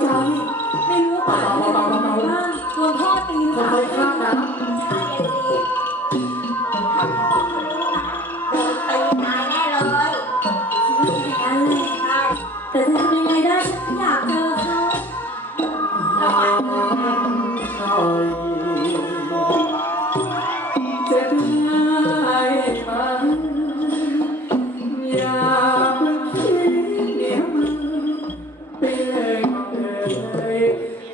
ใจไม่รู้ป่าเบาๆเบาๆเบาๆ โดนพ่อตีหรือเปล่าม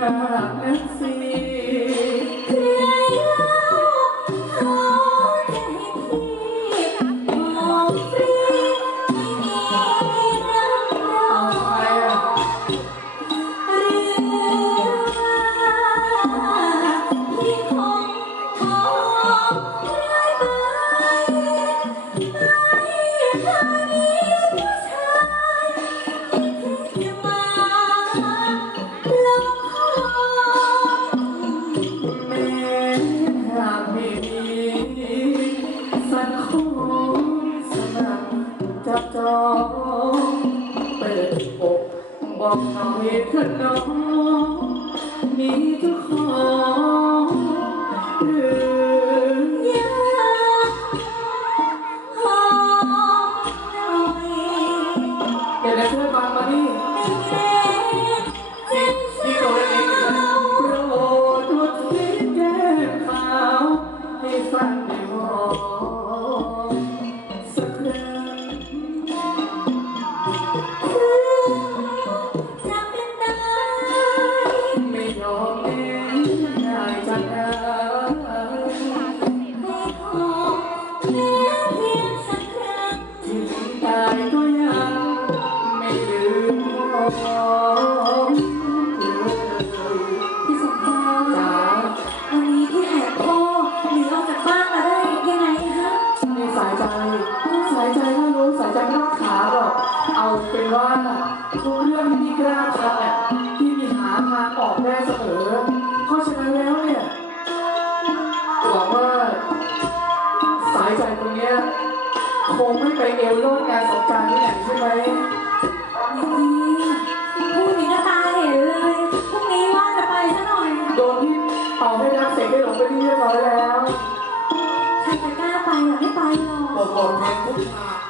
Merci. องเปิดอกบอกเขาเวทนามีทุก เอาเป็นว่าทุกเรื่องที่กล้าทำเนี่ยที่มีหาทางออกได้เสมอเพราะฉะนั้นแล้วเนี่ยหวังว่าสายใจตรงเนี้ยคงไม่ไปเอวโลดงานสงการนี่แหลใช่ไหมพรุ่งนี้ก็ตาเห็เลยพรุ่งนี้ว่าจะไปซะหน่อยโดนที่เอาให้นักเสกได้หลงไปที่เรียบร้อยแล้ว ใครจะกล้าไปอะไม่ไปหรอก บอกบอกแทนทุกทาง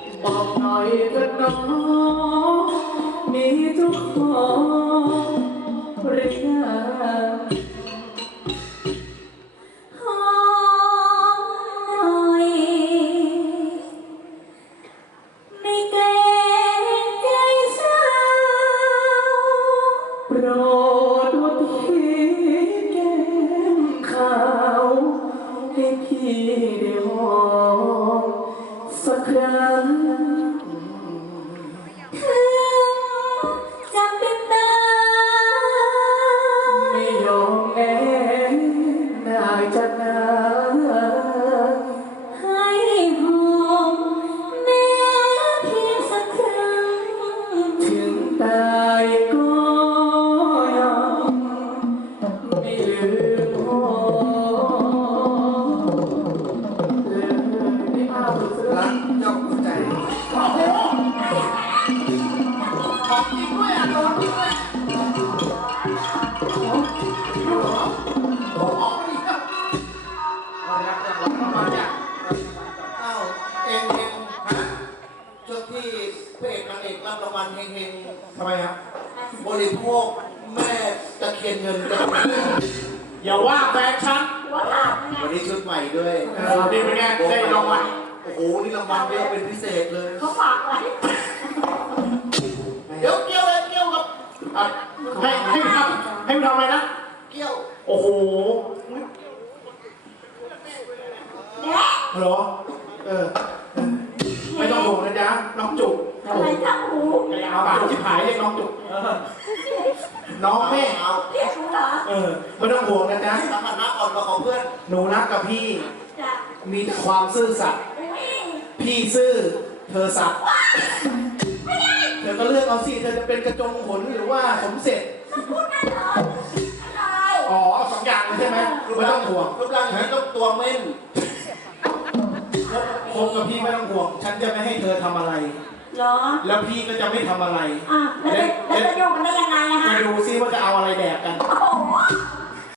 บอกหน่อยเถิดน้องมีทุกคน เคียนเงินกันอย่าว่าแฟนฉันหัวขาดไงวันนี้ชุดใหม่ด้วยเออนี่เป็นไงได้รางวัลโอ้โห นี่รางวัลเยอะเป็นพิเศษเลยเขาฝากไว้เดี๋ยวเกี่ยวเลยเกี่ยวกับอะให้ให้ทำให้ทำอะไรนะ เกี่ยว โอ้โหเด็กเหรอ เออ ไม่ต้องห่วงนะจ๊ะ น้องจุก อะไรทั้งหูอย่าเอาปากชิบหายเรียกน้องจุกเออน้องแม่เอา เรียกหนูเหรอเออไม่ต้องห่วงนะจ๊ะสถานะอ่อนกว่าของเพื่อน หนูรักกับพี่ จ้ะมีแต่ความซื่อสัตย์ อุ้ยพี่ซื่อ เธอสัตย์เธอก็เลือกเอาสิ เธอจะเป็นกระจงผลหรือว่าสมเสร็จพูดนั่นเลยอะไรอ๋อเอาสองอย่างเลยใช่ไหมไม่ต้องห่วงรูปร่างอย่างนี้ต้องตัวเม่นคบกับพี่ไม่ต้องห่วง ฉันจะไม่ให้เธอทำอะไร เหรอ แล้วพี่ก็จะไม่ทำอะไร อะแล้วจะแล้วจะอยู่กันได้ยังไงอะฮะจะดูซิว่าจะเอาอะไรแดกกัน โอ้โห